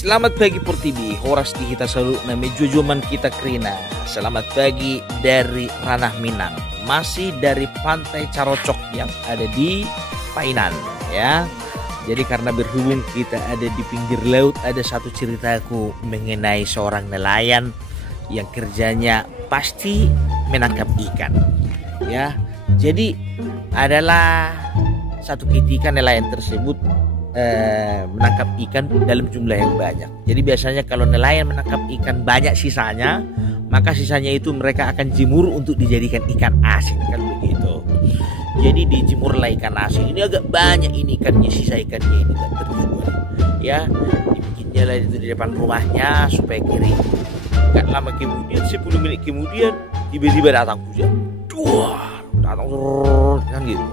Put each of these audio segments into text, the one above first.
Selamat pagi Portibi, horas di kita selalu nami jujuman kita Krina. Selamat pagi dari Ranah Minang, masih dari Pantai Carocok yang ada di Painan ya. Jadi karena berhubung kita ada di pinggir laut, ada satu ceritaku mengenai seorang nelayan yang kerjanya pasti menangkap ikan ya. Jadi adalah satu ketika nelayan tersebut menangkap ikan dalam jumlah yang banyak. Jadi biasanya kalau nelayan menangkap ikan banyak sisanya, maka sisanya itu mereka akan jemur untuk dijadikan ikan asin, kan begitu. Jadi dijemurlah ikan asin ini, agak banyak ini ikannya, sisa ikannya ini gak terjual ya. Dibikinnya lah itu di depan rumahnya supaya kering. Gak lama kemudian, 10 menit kemudian tiba-tiba datang hujan. Datang kan gitu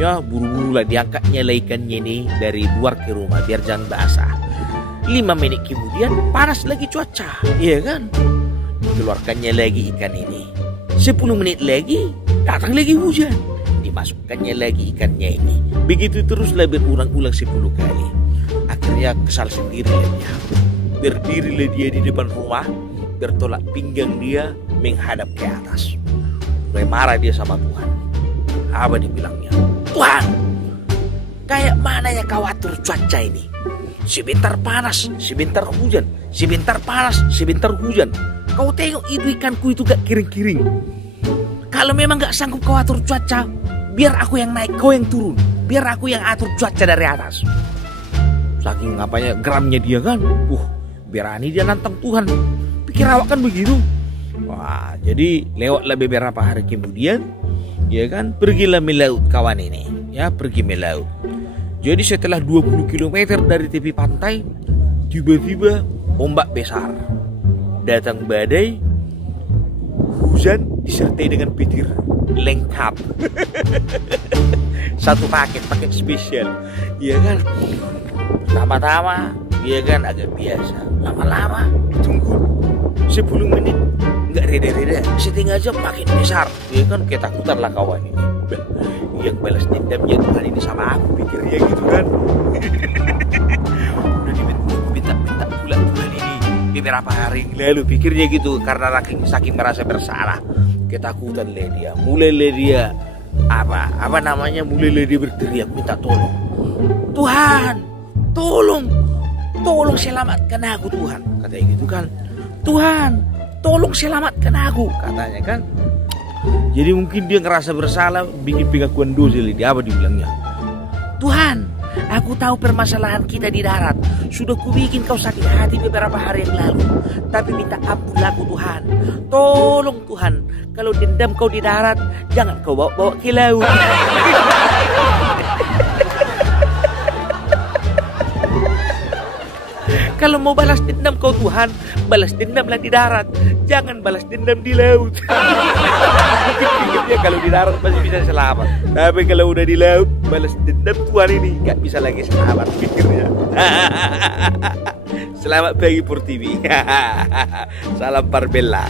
ya, buru-buru lah diangkatnya lah ikannya ini dari luar ke rumah biar jangan basah. 5 menit kemudian panas lagi cuaca, iya kan, dikeluarkannya lagi ikan ini. 10 menit lagi datang lagi hujan, dimasukkannya lagi ikannya ini. Begitu teruslah berulang-ulang 10 kali. Akhirnya kesal sendiri lah dia, berdirilah dia di depan rumah, bertolak pinggang dia menghadap ke atas. Mulai marah dia sama Tuhan. Apa dibilangnya? Tuhan, kayak mana ya kau atur cuaca ini? Sebentar panas, sebentar hujan, sebentar panas, sebentar hujan. Kau tengok itu ikanku itu gak kiring-kiring. Kalau memang gak sanggup kau atur cuaca, biar aku yang naik, kau yang turun. Biar aku yang atur cuaca dari atas. Saking apanya geramnya dia kan, berani dia nantang Tuhan. Pikir awak kan begitu. Wah, jadi lewatlah beberapa hari kemudian, ya kan, pergilah melaut kawan ini ya, pergi melaut. Jadi setelah 20 km dari tepi pantai, tiba-tiba ombak besar, datang badai, hujan disertai dengan petir lengkap. Satu paket spesial, ya kan. Pertama-tama ya kan agak biasa, lama-lama ditunggu 10 menit nggak reda-reda, setengah jam makin besar, ya kan. Ketakutan lah kawan ini. Udah, yang balas dendamnya Tuhan ini sama aku, pikirnya gitu kan. Udah diminta pula Tuhan ini beberapa hari lalu, pikirnya gitu, karena saking merasa bersalah. Ketakutan lah dia, mulailah dia mulailah dia berteriak minta tolong. Tuhan, tolong selamatkan aku Tuhan, katanya gitu kan. Tuhan, tolong selamatkan aku, katanya kan. Jadi mungkin dia ngerasa bersalah, bikin pengakuan dosa. Dia apa dibilangnya? Tuhan, aku tahu permasalahan kita di darat. Sudah kubikin kau sakit hati beberapa hari yang lalu. Tapi minta ampun aku Tuhan. Tolong Tuhan, kalau dendam kau di darat, jangan kau bawa ke laut. Kalau mau balas dendam kau Tuhan, balas dendamlah di darat, jangan balas dendam di laut. Mungkin pikirnya kalau di darat masih bisa selamat, tapi kalau udah di laut, balas dendam Tuhan ini gak bisa lagi selamat, pikirnya. Selamat pagi Portibi. Salam Parbella.